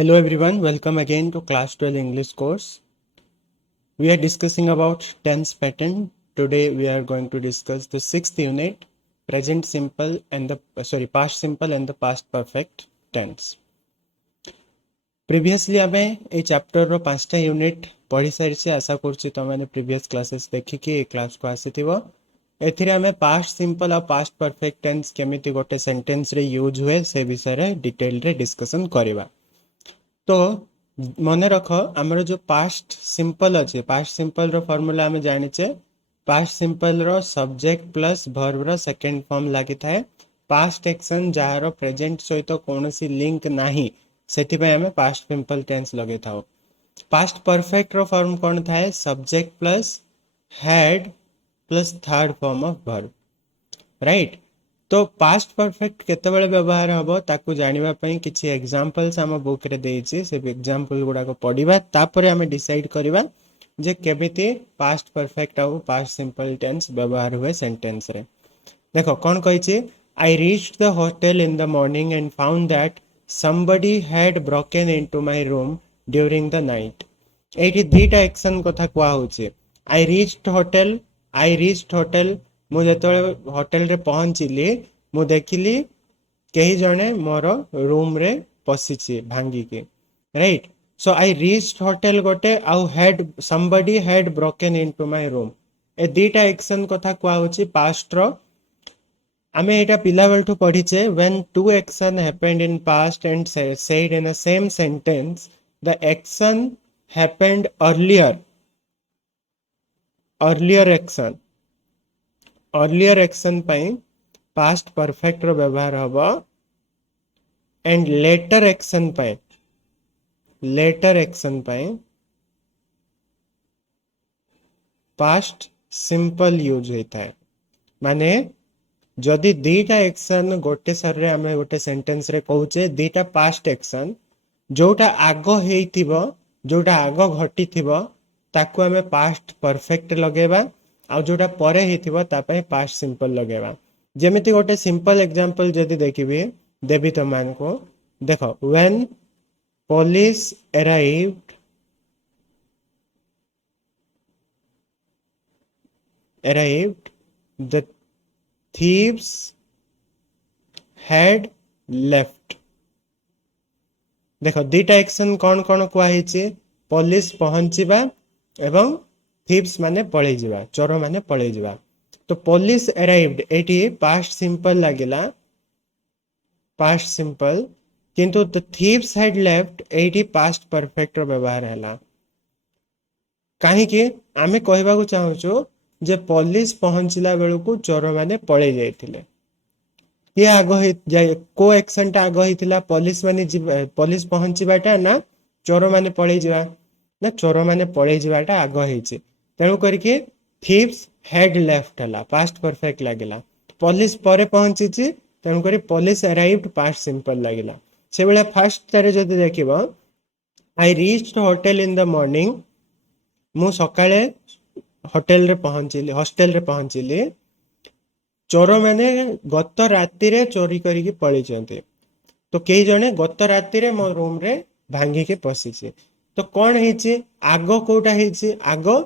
Hello everyone, welcome again to class 12 English course. We are discussing about tense pattern. Today we are going to discuss the sixth unit, present simple and the past simple and the past perfect tense. Previously आमे ए chapter रो 5टा unit पढ़ी सारिछे आशा करछि त माने previous classes देखिकि ए class को आसीथिबो एथिरे आमे past simple और past perfect tense केमिति गोटे सेंटेंस रे यूज हुए से विषय रे डिटेल रे डिस्कशन करबा। तो मन रख आमर जो पास्ट सिंपल अच्छे पास्ट सिंपल रो फॉर्मूला आम जानिचे पास्ट सिंपल रो सब्जेक्ट प्लस वर्ब रो सेकंड फॉर्म लागि थाए पास्ट एक्शन जार प्रेजेंट सहित कोनोसी लिंक नाही सेति पे आमे पास्ट सिंपल टेंस लगे थाओ। पास्ट परफेक्ट रो फॉर्म कोन थाए subject plus had plus third form of verb right. तो पास्ट परफेक्ट केतेबेले व्यवहार हबो ताकू जानिबा पई किछि एग्जांपल्स हम बुक रे देइछि से एग्जांपल गुडा को पढिबा तापरे हमें डिसाइड करबा जे केमिति पास्ट परफेक्ट और पास्ट सिंपल टेंस व्यवहार हुए सेंटेंस रे। देखो कोन कहिछि I reached the hotel in the morning and found that somebody had broken into my room during the night। एठी दुटा एक्शन कथा कुआ होछि आई रीच्ड होटल मु जेतले होटल रे पहुंचली मु देखिली कहीं जने मोर रूम रे पसिछि भांगी के राइट। सो आई रीच्ड होटल गोटे आउ had somebody had broken into my room ए दुटा एक्शन कथा कुआ होछि पास्ट रो आमे एटा पिला बेलठू पढिचे when two action happened in past and said in the same sentence the action happened earlier action पई past perfect रो व्यवहार हबो एंड लेटर एक्शन पई पास्ट सिंपल यूज होता है। माने जदि दुटा एक्शन गोटे सर रे आमे गोटे सेंटेंस रे कहूचे दुटा पास्ट एक्शन जोटा आगो हेइथिबो जोटा आगो घटिथिबो ताकू आमे पास्ट परफेक्ट लगेबा आ जोटा परे हेइथिबो ता पई पास्ट सिंपल लगेबा। जेमिति गोटे सिंपल एग्जांपल जदि देखिबे देबी तो मान को देखो when police arrived the thieves had left। देखो दुटा एक्शन कौन कौन कुआ हिचे पुलिस पहुंचीबा एवं थीव्स माने पळेई जिबा चोर माने पळेई जिबा। तो police arrived at past simple लागिला पास्ट सिंपल किंतु the thieves had left at past perfect रो व्यवहार हैला। काहे कि आमे कहबा को चाहूछु जे पुलिस पहुंचला बेलकू चोर माने पळेई जायथिले ये आगो जाय को एक्शन टा आगो हिथिला पुलिस माने पुलिस पहुंचीबाटा ना चोर माने पळेई जिबा ना चोर माने पळेई जिबाटा आगो हिची तेनु करके थीव्स हैड लेफ्ट हला पास्ट परफेक्ट लागिला। पुलिस परे पहुंचीची तेनु करी पुलिस अराइव्ड पास्ट सिंपल लागिला। से बेला फर्स्ट तारे जदि देखिबो I reached hotel in the morning मु सकाळे होटल रे पहुंचीली चोर मैंने गत राति रे चोरी करिकी पळी चंते तो कई जने गत राति रे मो रूम रे भांगी के पसिছে तो कौन हेछि आगो कोटा हेछि आगो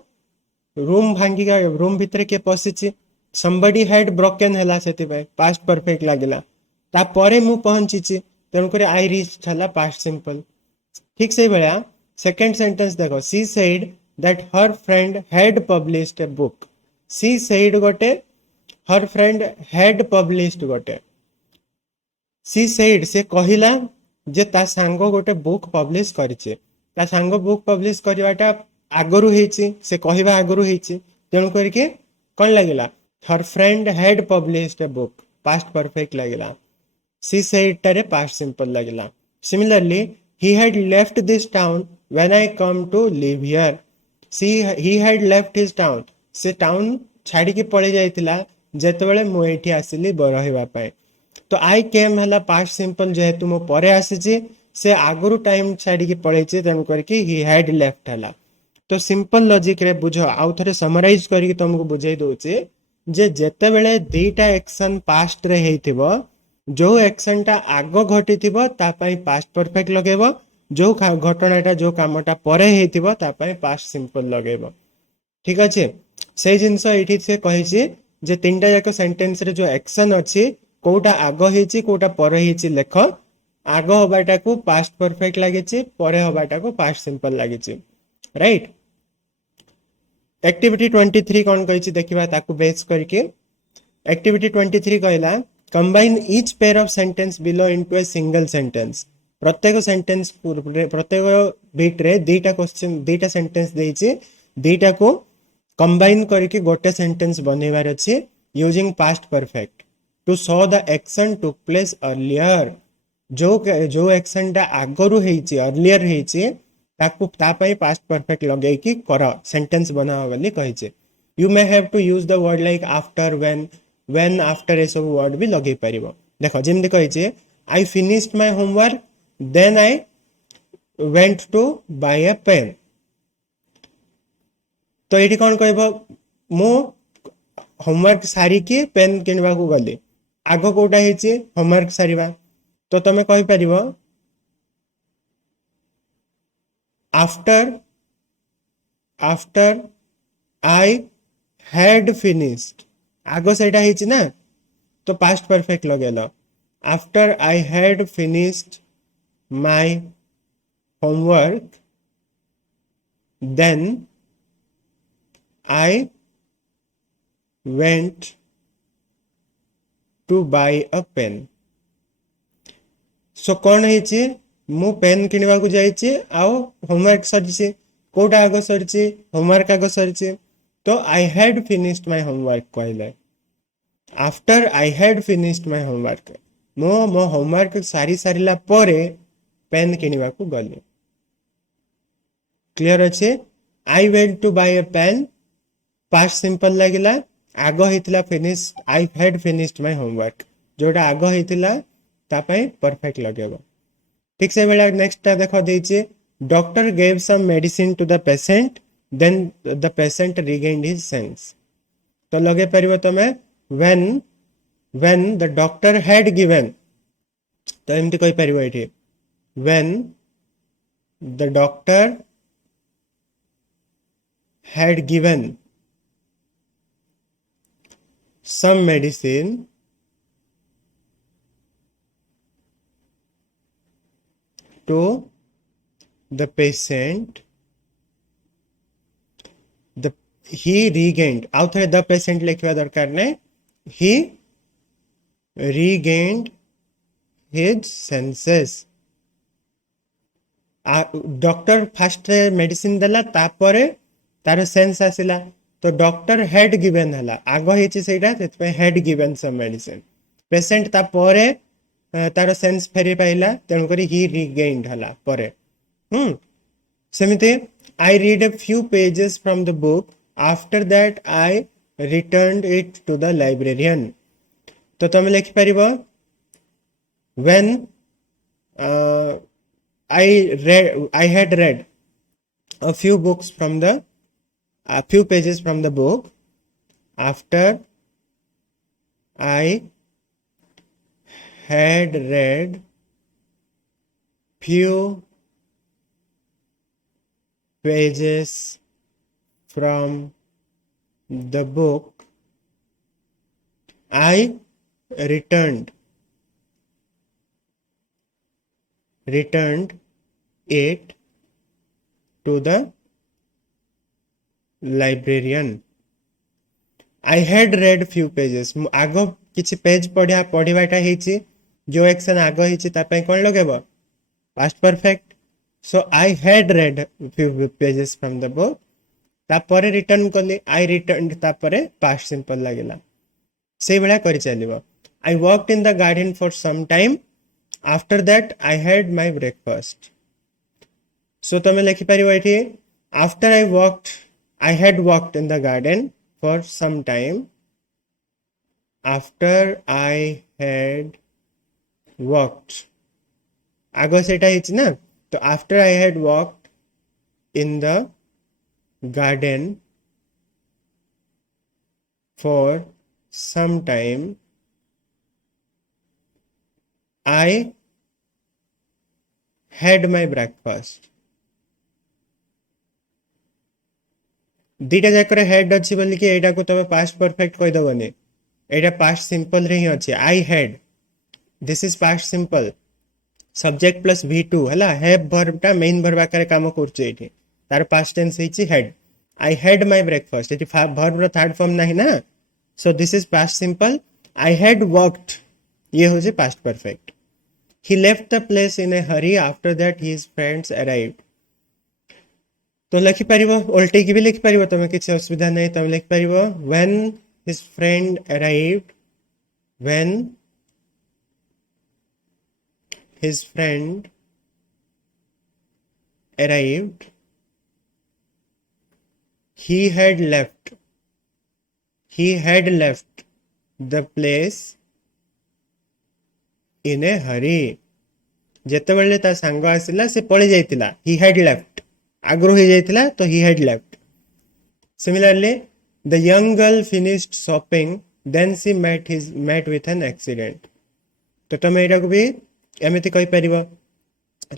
रूम भांगी का रूम भीतर के पसिছে somebody had broken हला सेति भाई पास्ट परफेक्ट लागिला ता परे मु पहुंचीची तेन करे आई रीच्ड हला पास्ट सिंपल। ठीक से भला सेकंड सेंटेंस देखो she said that her friend had published a book। she said गोटे her friend had published गोटे she said से कहिला जे ता सांगो गोटे बुक पब्लिश करिचे ता सांगो बुक पब्लिश करवाटा आगरु हेछि से कहिबा आगरु हेछि तेनु करके कोन लागिला her friend had published a book past perfect लागिला। she said तारे past simple लागिला। similarly he had left this town when I come to live here। he had left his town से town छाड़ी के पळे जायतिला जेतेबेले मु एठी आसिली रहइबा पय तो आई केम हला पास्ट सिंपल जेहेतु मु परे आसीची से आगरु टाइम छाड़ी के पळेची तन करके ही हैड लेफ्ट हला। तो सिंपल लॉजिक रे बुझो आउ थरे समराइज करके तुमको बुझाई दोचे जे जेतेबेले दुटा एक्शन पास्ट रे हेइथिबो जो एक्शन टा आगो घटिथिबो ता पई पास्ट परफेक्ट लगेबो जो घटनाटा जो कामटा परे हेतिबो ता पई पास्ट सिंपल लगेबो ठीक अछि से जिंस एठी से कहिछि जे तीनटा जाक सेंटेंस रे जो एक्शन अछि कोटा आगो हेछि कोटा परे हेछि लेख आगो होबाटा को पास्ट परफेक्ट लागिछि परे होबाटा को पास्ट सिंपल लागिछि राइट एक्टिविटी 23 कोन कहिछि देखिबा ताकू बेस करके एक्टिविटी 23 कहला combine each pair of sentence below into a single sentence प्रत्येक सेंटेंस प्रत्येक बिट रे दीटा क्वेश्चन दीटा सेंटेंस देछि दीटा को कंबाइन करके गोटे सेंटेंस बनैबार अछि using past perfect to show the action took place earlier जो एक्शन टा आगरु हेछि अर्लियर हेछि ताकू ता पई पास्ट परफेक्ट लगै कि कर सेंटेंस बनाओ बोली कहिছে you may have to use the word like after when after a sub word भी लगे परिबो देखो जेमति कहिছে I finished my homework then I went to buy a pen तो एठी कोन कहबो मो होमवर्क सारी के पेन किनबा को गले आगो कोटा हेछि होमवर्क सारीबा तो तमे कहि परिबो आफ्टर आई हैड फिनिश्ड आगो सेटा हेछि ना तो पास्ट परफेक्ट लगेलो after I had finished my homework then I went to buy a pen so कौन है मु पेन किनवा को जाइए आउ होमवर्क सरी कोटा आग सरी होमवर्क आग सरी तो I had finished my homework कहले after I had finished my homework मो होमवर्क सारी सारिला परे पेन किनवा को गली क्लियर अच्छे I went to buy a pen past simple लगिला आग होइतिला finish I had finished my homework जोटा आग होइतिला तापई परफेक्ट लगेबो ठीक से बेला नेक्स्ट देखो देछि doctor gave some medicine to the patient then the patient regained his sense तो लगे परिबो तमे when the doctor had given तो एमति कहि परिबो एठी when the doctor had given some medicine to the patient he regained आउ थे the patient लिखवा दरकार ने he regained his senses doctor fast medicine देला तापरे तार सेंस आसिला तो डॉक्टर हेड गिवन हला आगो हेछि सेटा सेतपे had given some medicine patient ता परे तार सेंस फेरी पाइला तेनु करी ही रिगेन्ड हला परे सेमिते I read a few pages from the book after that I returned it to the librarian तो तुम लिखि परिबो when I had read a few books from a few pages from the book after I had read few pages from the book I returned it to the librarian I had read few pages आगो किछि page पढ़िबाटा हेछि जो action आगो हेछि ता पय कोन लगेबो past perfect so I had read few pages from the book ता परे रिटर्न कली आई रिटर्नड ता परे पास्ट सिंपल लागिला से बेला करि चलिबो I worked in the garden for some time after that I had my breakfast so तमे लिखि परिबो एठी after I had worked in the garden for some time after I had worked आगो सेटा हिच ना तो after I had worked in the garden for some time I had my breakfast. दीटा जाकर हेड अच्छी बोली कि एटा को तबे पास्ट परफेक्ट कहि दबनी एटा पास्ट सिंपल रे ही अछि I had this is past simple subject plus v2 हला हैव वर्ब टा मेन वर्ब आकार काम करछ एठी तार पास्ट टेंस हिची had I had my breakfast एठी वर्ब रो थर्ड फॉर्म नाही ना so this is past simple I had worked ये हो जे past perfect he left the place in a hurry after that his friends arrived तो लिखि परिबो उल्टे की भी लिखि परिबो तमे किछ असुविधा नै तमे लिखि परिबो when his friend arrived when his friend arrived he had left the place in a hurry जेतेबेले ता सांग आसिला से पळि जाइतिला he had left आग्रो ही जाइतिला तो he had left similarly the young girl finished shopping then she met with an accident तो तमे एटा को भी एमिति कहि परिबो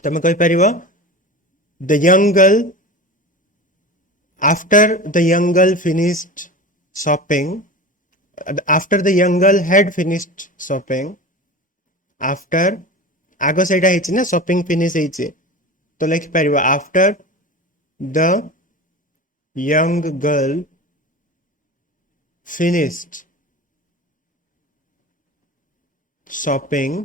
तमे कहि परिबो the young girl after the young girl finished shopping after the young girl had finished shopping after आगो सेटा हिची ना शॉपिंग फिनिश हिची तो लिखि परिबो after the young girl finished shopping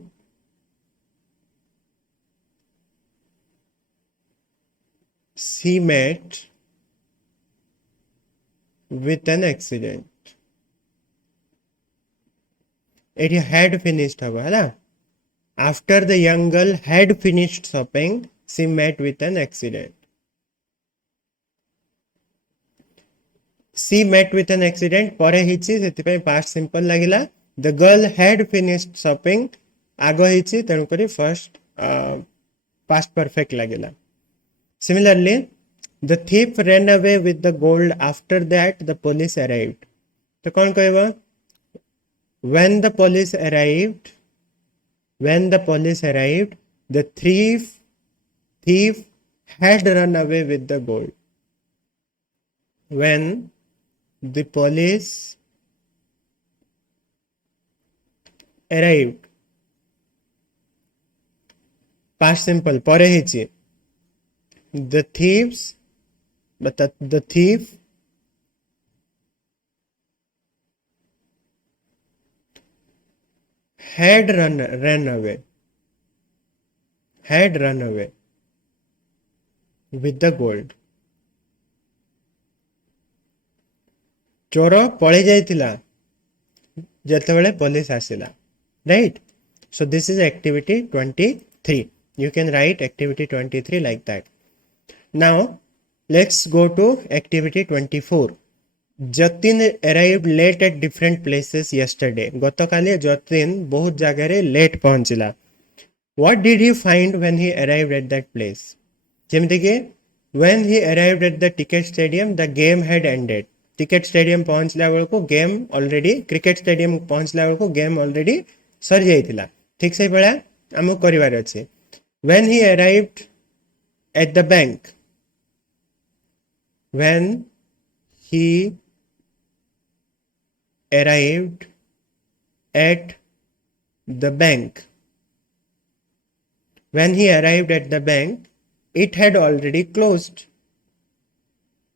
she met with an accident it had finished हबो हला after the young girl had finished shopping she met with an accident she met with an accident परे हिची सेति पय past simple लागिला the girl had finished shopping आगो हिची तणु करी फर्स्ट पास्ट परफेक्ट लागिला similarly the thief ran away with the gold after that the police arrived तो कौन कहबो when the police arrived the thief had run away with the gold when the police arrived past simple pare hichi the thief had run away with the gold चोर पळि जाइतिला जेतेबेले police आसिला right so this is activity 23 you can write activity 23 like that now let's go to activity 24 Jatin arrived late at different places yesterday गतकाली जतिन बहुत जगह रे late पहुंचला what did he find when he arrived at that place जेमते के when he arrived at the ticket stadium the game had ended ticket stadium पहुंचला bell को game already cricket stadium पहुंचला bell को गेम ऑलरेडी सर जाइतिला ठीक से बेला हमो करिवार अछि when he arrived at the bank when he arrived at the bank when he arrived at the bank it had already closed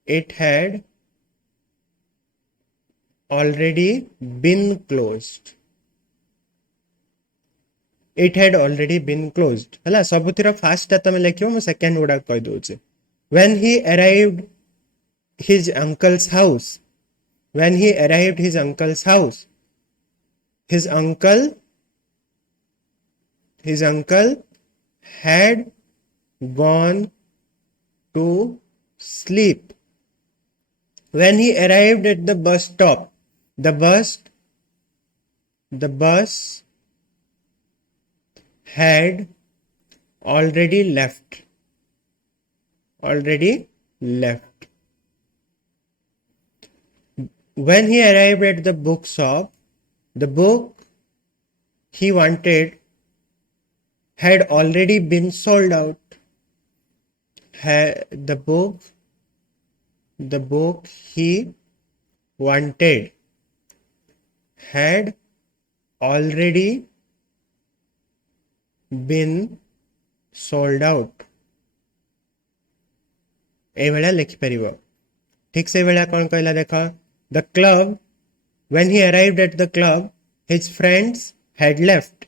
it had already been closed it had already been closed हला सबुतिर fast ता तमे लेखियो म second गुडा कहि दोचे when he arrived his uncle's house when he arrived his uncle's house his uncle had gone to sleep when he arrived at the bus stop the bus had already left when he arrived at the bookshop the book he wanted had already been sold out. The book he wanted had already been sold out. ए भला लिखि परिबो ठीक से भला कौन कहला देखो the club when he arrived at the club his friends had left.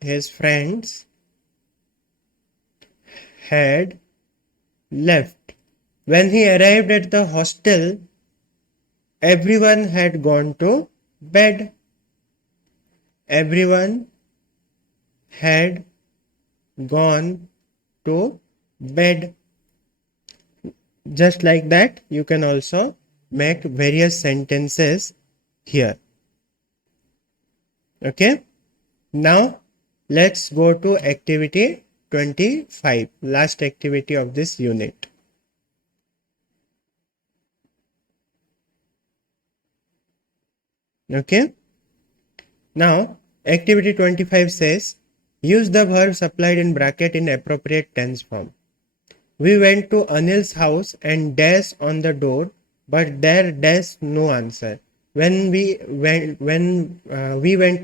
His friends had left. When he arrived at the hostel everyone had gone to bed. Everyone had gone to bed. Just like that, you can also make various sentences here. Okay. Now, let's go to activity 25, last activity of this unit. Okay. Now, activity 25 says, use the verb supplied in bracket in appropriate tense form. We went to Anil's house and dash on the door, but there dash no answer. When we went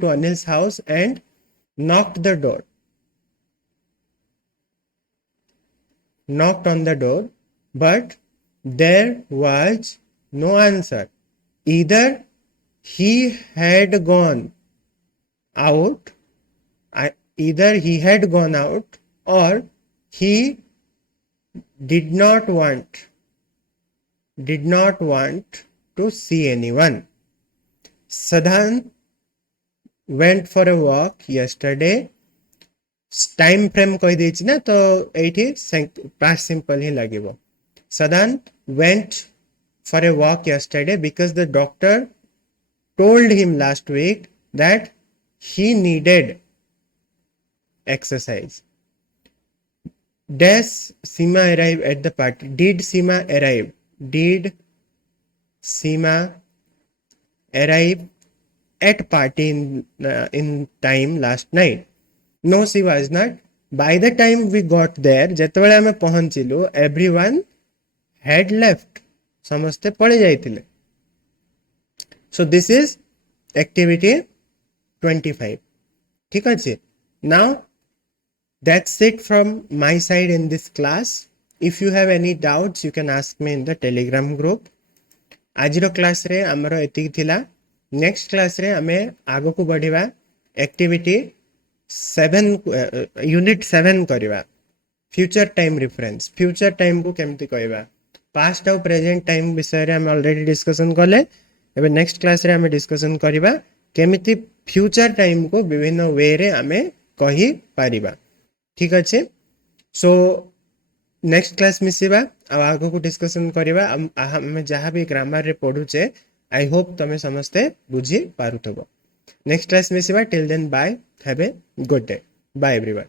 to Anil's house and knocked on the door, but there was no answer. Either he had gone out, or he did not want to see anyone. Sadhan went for a walk yesterday. Time frame कह देछि ना तो एठी past simple he लागिबो. Sadhan went for a walk yesterday because the doctor told him last week that he needed exercise. Does Seema arrive at the party? Did Seema arrive? Did Seema arrive at party in time last night? No, she was not. By the time we got there, जेतबेले हमें पहुंचिलु, everyone had left. समस्ते पड़े जाइतिले. So this is activity 25. ठीक अछि. Now that's it from my side in this class. If you have any doubts, you can ask me in the Telegram group. आजिरो class रे हमरो एतिक थिला. Next class रे हमें आगो को बढ़िबा एक्टिविटी 7 यूनिट 7 करबा. Future time reference. Future time को केमति कहबा. पास्ट और प्रेजेंट टाइम विषय रे हम ऑलरेडी डिस्कशन करले. एबे नेक्स्ट क्लास रे हमें डिस्कशन करबा केमिति फ्यूचर टाइम को विभिन्न वे रे हमें कहि पारिबा. ठीक अच्छे. सो नेक्स्ट क्लास मिसिबा आगो को डिस्कशन करबा. हम जहाँ भी ग्रामर रे पढुचे आई होप तमे समस्ते बुझी पारुथबो. नेक्स्ट क्लास मिसिबा. Till then bye. Have a good day. Bye everyone.